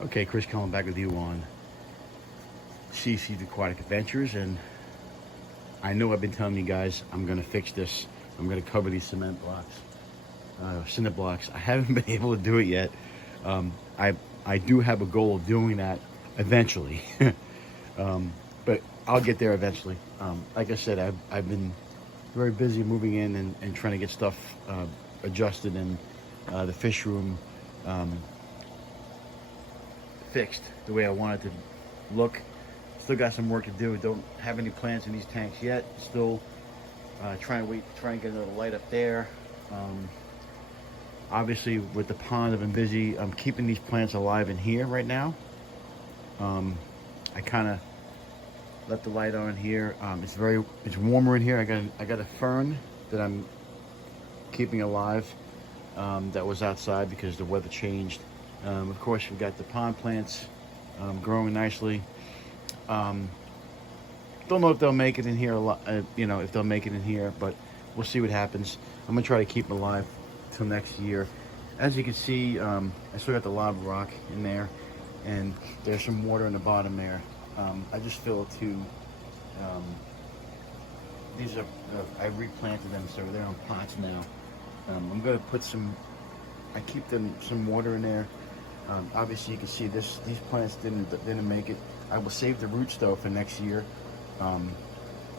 Okay, Chris Cullen back with you on CC Aquatic Adventures, and I know I've been telling you guys I'm gonna fix this. I'm gonna cover these cinder blocks. I haven't been able to do it yet. Um, I I do have a goal of doing that eventually, but I'll get there eventually. Like I said, I've been very busy moving in and trying to get stuff adjusted in the fish room. Um, Fixed the way I want it to look. Still got some work to do. Don't have any plants in these tanks yet. Still trying to try and get another light up there. Um, Obviously, with the pond, I've been busy. I'm keeping these plants alive in here right now. I kind of let the light on here. It's warmer in here. I got a fern that I'm keeping alive. That was outside because the weather changed. Of course, we've got the pond plants growing nicely. Um, don't know if they'll make it in here a lot, if they'll make it in here, but we'll see what happens. I'm gonna try to keep them alive till next year. As you can see, I still got the lava rock in there, and there's some water in the bottom there. I just fill it to. These are I replanted them, so they're on pots now. I'm gonna put some. I keep them some water in there. Obviously, you can see this. These plants didn't make it. I will save the roots though for next year, and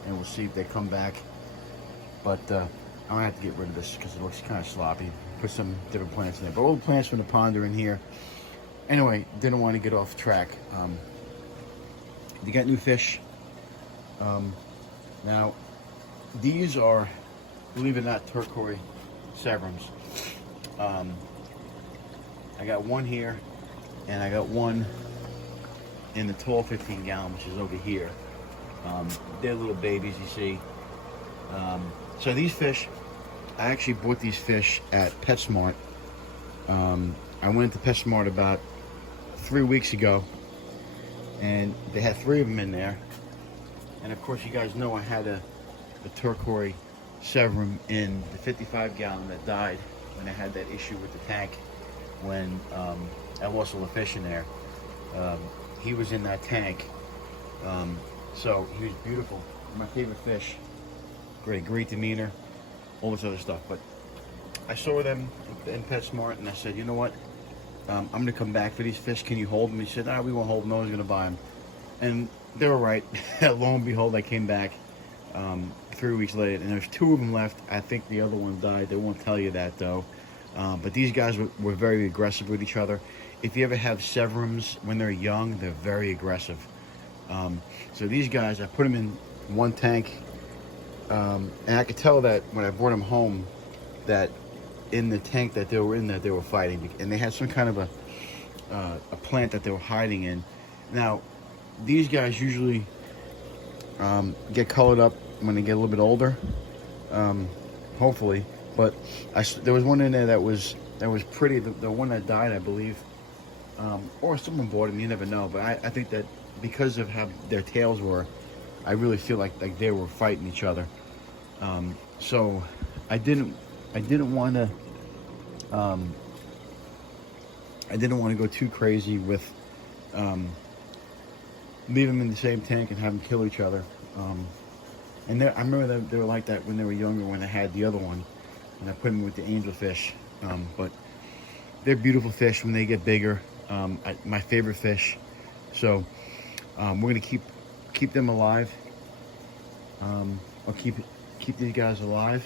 we'll see if they come back. But I'm gonna have to get rid of this because it looks kind of sloppy. Put some different plants in there, but all the plants from the pond are in here. Anyway, didn't want to get off track. You got new fish. Now, these are, believe it or not, Turquoise Severums. I got one here, and I got one in the tall 15 gallon, which is over here. They're little babies, you see. So these fish, I actually bought these fish at PetSmart. I went to PetSmart about 3 weeks ago, and they had 3 of them in there. And of course, you guys know I had a Turquoise Severum in the 55 gallon that died when I had that issue with the tank when I lost all the fish in there. He was in that tank. So he was beautiful. My favorite fish. Great demeanor, all this other stuff. But I saw them in PetSmart, and I said, you know what? I'm gonna come back for these fish. Can you hold them? He said, we won't hold them. No one's gonna buy them. And they were right. Lo and behold, I came back 3 weeks later, and there's 2 of them left. I think the other one died. They won't tell you that though. But these guys were very aggressive with each other. If you ever have Severums when they're young, they're very aggressive. So these guys, I put them in one tank, and I could tell that when I brought them home, that in the tank that they were in, that they were fighting, and they had some kind of a plant that they were hiding in. Now, these guys usually get colored up when they get a little bit older, hopefully. But there was one in there that was pretty. The one that died, I believe, or someone bought him. You never know. But I think that because of how their tails were, I really feel like they were fighting each other. So I didn't want to. I didn't want to go too crazy with leave them in the same tank and have them kill each other. And I remember that they were like that when they were younger, when I had the other one, and I put them with the angelfish. But they're beautiful fish when they get bigger. My favorite fish. So we're gonna keep them alive. I'll keep these guys alive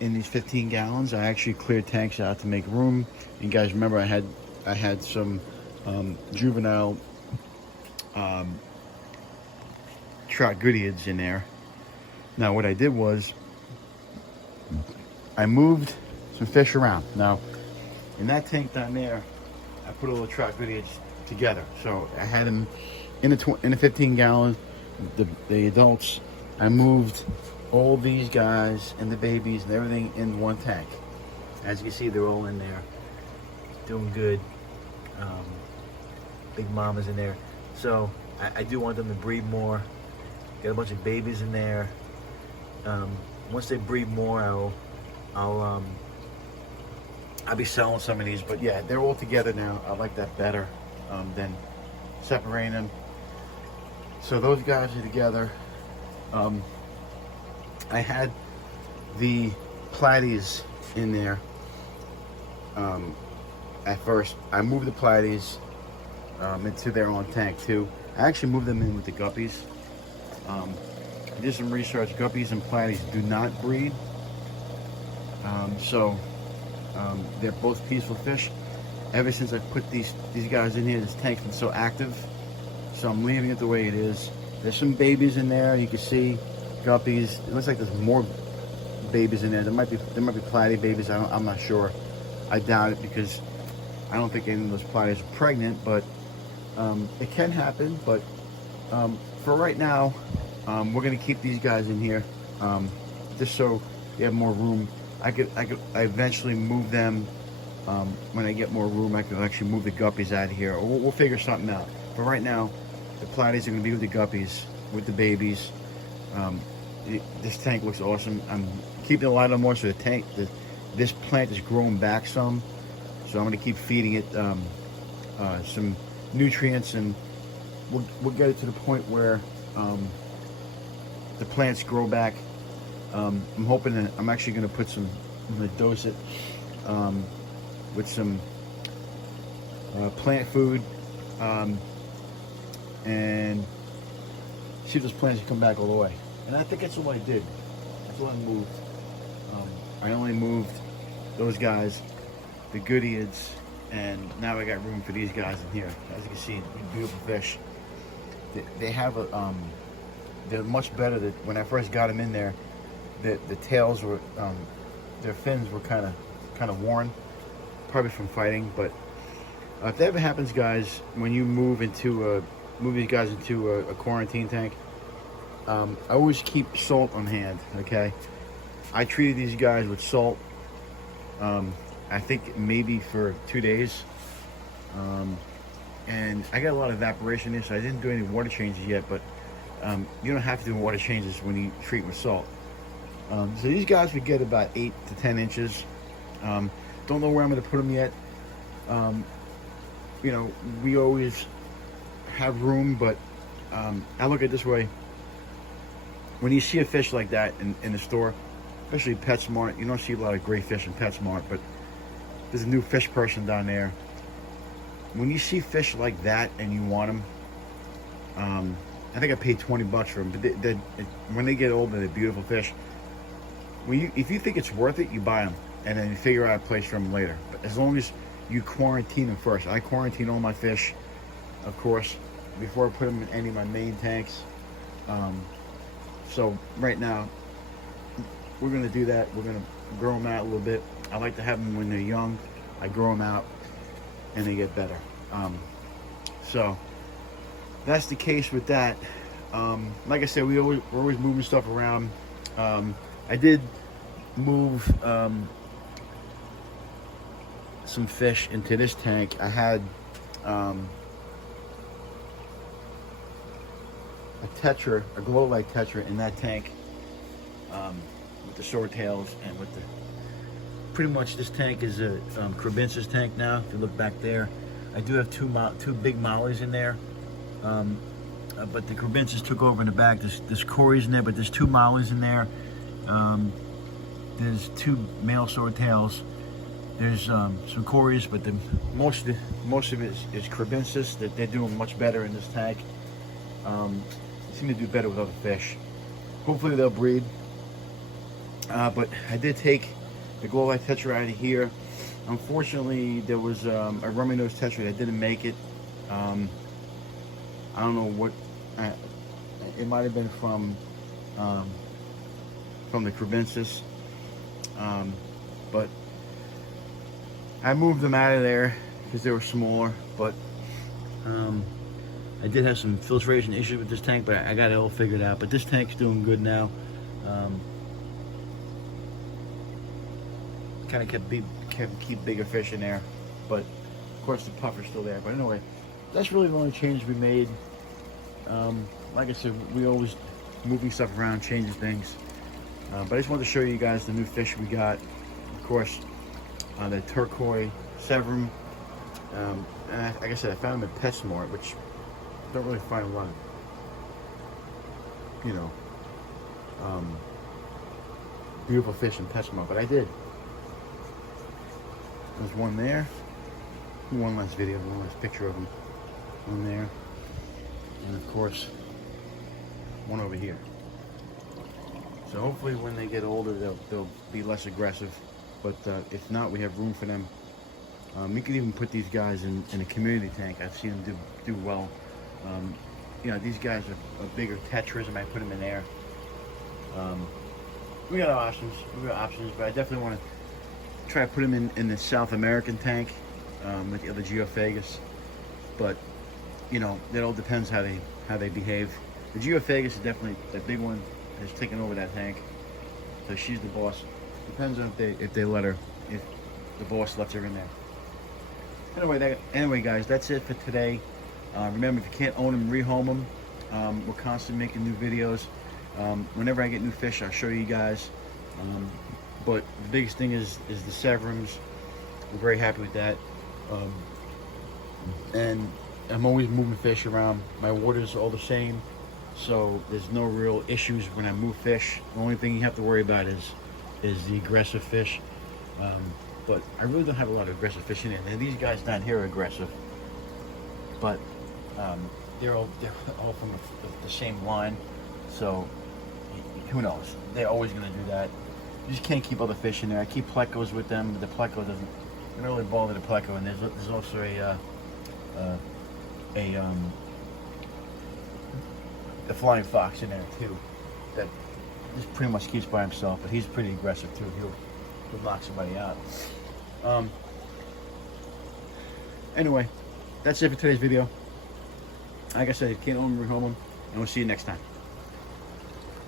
in these 15 gallons. I actually cleared tanks out to make room. And guys, remember I had some juvenile trout goodeids in there. Now what I did was I moved some fish around. Now in that tank down there, I put all the trout goodeids together. So I had them in the 15 gallons. The adults, I moved all these guys and the babies and everything in one tank. As you can see, they're all in there, doing good. Big mamas in there. So I do want them to breed more. Got a bunch of babies in there. Once they breed more, I'll be selling some of these. But yeah, they're all together now. I like that better. then separating them. So those guys are together. I had the platies in there. At first, I moved the platies into their own tank too. I actually moved them in with the guppies. I did some research. Guppies and platies do not breed. So they're both peaceful fish. Ever since I put these guys in here, this tank's been so active. So I'm leaving it the way it is. There's some babies in there. You can see guppies. It looks like there's more babies in there. There might be platy babies. I'm not sure. I doubt it because I don't think any of those platies are pregnant. But it can happen. But for right now, we're gonna keep these guys in here just so you have more room. I eventually move them when I get more room. I could actually move the guppies out of here, or we'll figure something out. But right now, the platies are going to be with the guppies, with the babies. This tank looks awesome. I'm keeping a lot of them more, so this plant is growing back some. So I'm going to keep feeding it some nutrients, and we'll get it to the point where the plants grow back. I'm hoping that I'm actually going to put some. I'm going to dose it with some plant food. And see if those plants can come back all the way. And I think that's what I did. That's what I moved. I only moved those guys, the goodeids, and now I got room for these guys in here. As you can see, beautiful fish. They have a, they're much better. Than when I first got them in there, the tails were, their fins were kind of worn, probably from fighting. But if that ever happens, guys, when you move these guys into a quarantine tank, I always keep salt on hand. Okay, I treated these guys with salt. I think maybe for 2 days, and I got a lot of evaporation here, so I didn't do any water changes yet. But you don't have to do water changes when you treat with salt. So these guys would get about 8 to 10 inches. Don't know where I'm going to put them yet. You know, we always have room, but I look at it this way. When you see a fish like that in the store, especially PetSmart, you don't see a lot of great fish in PetSmart, but there's a new fish person down there. When you see fish like that and you want them, I think I paid $20 for them, but when they get older, they're beautiful fish. If you think it's worth it, you buy them, and then you figure out a place for them later. But as long as you quarantine them first. I quarantine all my fish, of course, before I put them in any of my main tanks. So right now, we're going to do that. We're going to grow them out a little bit. I like to have them when they're young. I grow them out, and they get better. So that's the case with that. Like I said, we're always moving stuff around. I did move some fish into this tank. I had a tetra, a glow-like tetra in that tank, with the swordtails and with the. Pretty much, this tank is a Crabinsis tank now. If you look back there, I do have two big mollies in there, but the Crabinsis took over in the back. There's Corys in there, but there's 2 mollies in there. There's 2 male swordtails. There's some Corys, but most of it is Crabinsis. That they're doing much better in this tank. They seem to do better with other fish. Hopefully they'll breed. But I did take the glow-like tetra out of here. Unfortunately, there was a rummy-nosed tetra that didn't make it. I don't know what. It might have been from the Crabinsis. But I moved them out of there because they were smaller. But I did have some filtration issues with this tank, but I got it all figured out. But this tank's doing good now. Kind of keep bigger fish in there, but of course the puffer's still there. But anyway, that's really the only change we made. Like I said, we always moving stuff around, changing things. But I just wanted to show you guys the new fish we got. Of course, the Turquoise Severum. Like I said, I found them at PetSmart, which don't really find a lot of, you know, beautiful fish in PetSmart, but I did. There's one there, one last video, one last picture of them, one there, and of course, one over here. So hopefully when they get older, they'll be less aggressive, but if not, we have room for them. We could even put these guys in a community tank. I've seen them do well. You know, these guys are bigger tetras. I might put them in there. We got options. But I definitely want to try to put them in the South American tank with the other Geophagus. But you know, it all depends how they behave. The Geophagus is definitely the big one. Has taken over that tank, so she's the boss. Depends on if they let her, if the boss lets her in there. Anyway, guys, that's it for today. Remember, if you can't own them, rehome them. We're constantly making new videos. Whenever I get new fish, I'll show you guys. But the biggest thing is the Severums. I'm very happy with that. And I'm always moving fish around. My water's all the same, so there's no real issues when I move fish. The only thing you have to worry about is the aggressive fish. But I really don't have a lot of aggressive fish in it. And these guys down here are aggressive, but they're all from the same line. So who knows? They're always going to do that. You just can't keep all the fish in there. I keep plecos with them, but the pleco doesn't really bother the pleco. And there's also the flying fox in there too. That just pretty much keeps by himself, but he's pretty aggressive too. He'll knock somebody out. Anyway, that's it for today's video. Like I said, you can't own them, rehome them, and we'll see you next time.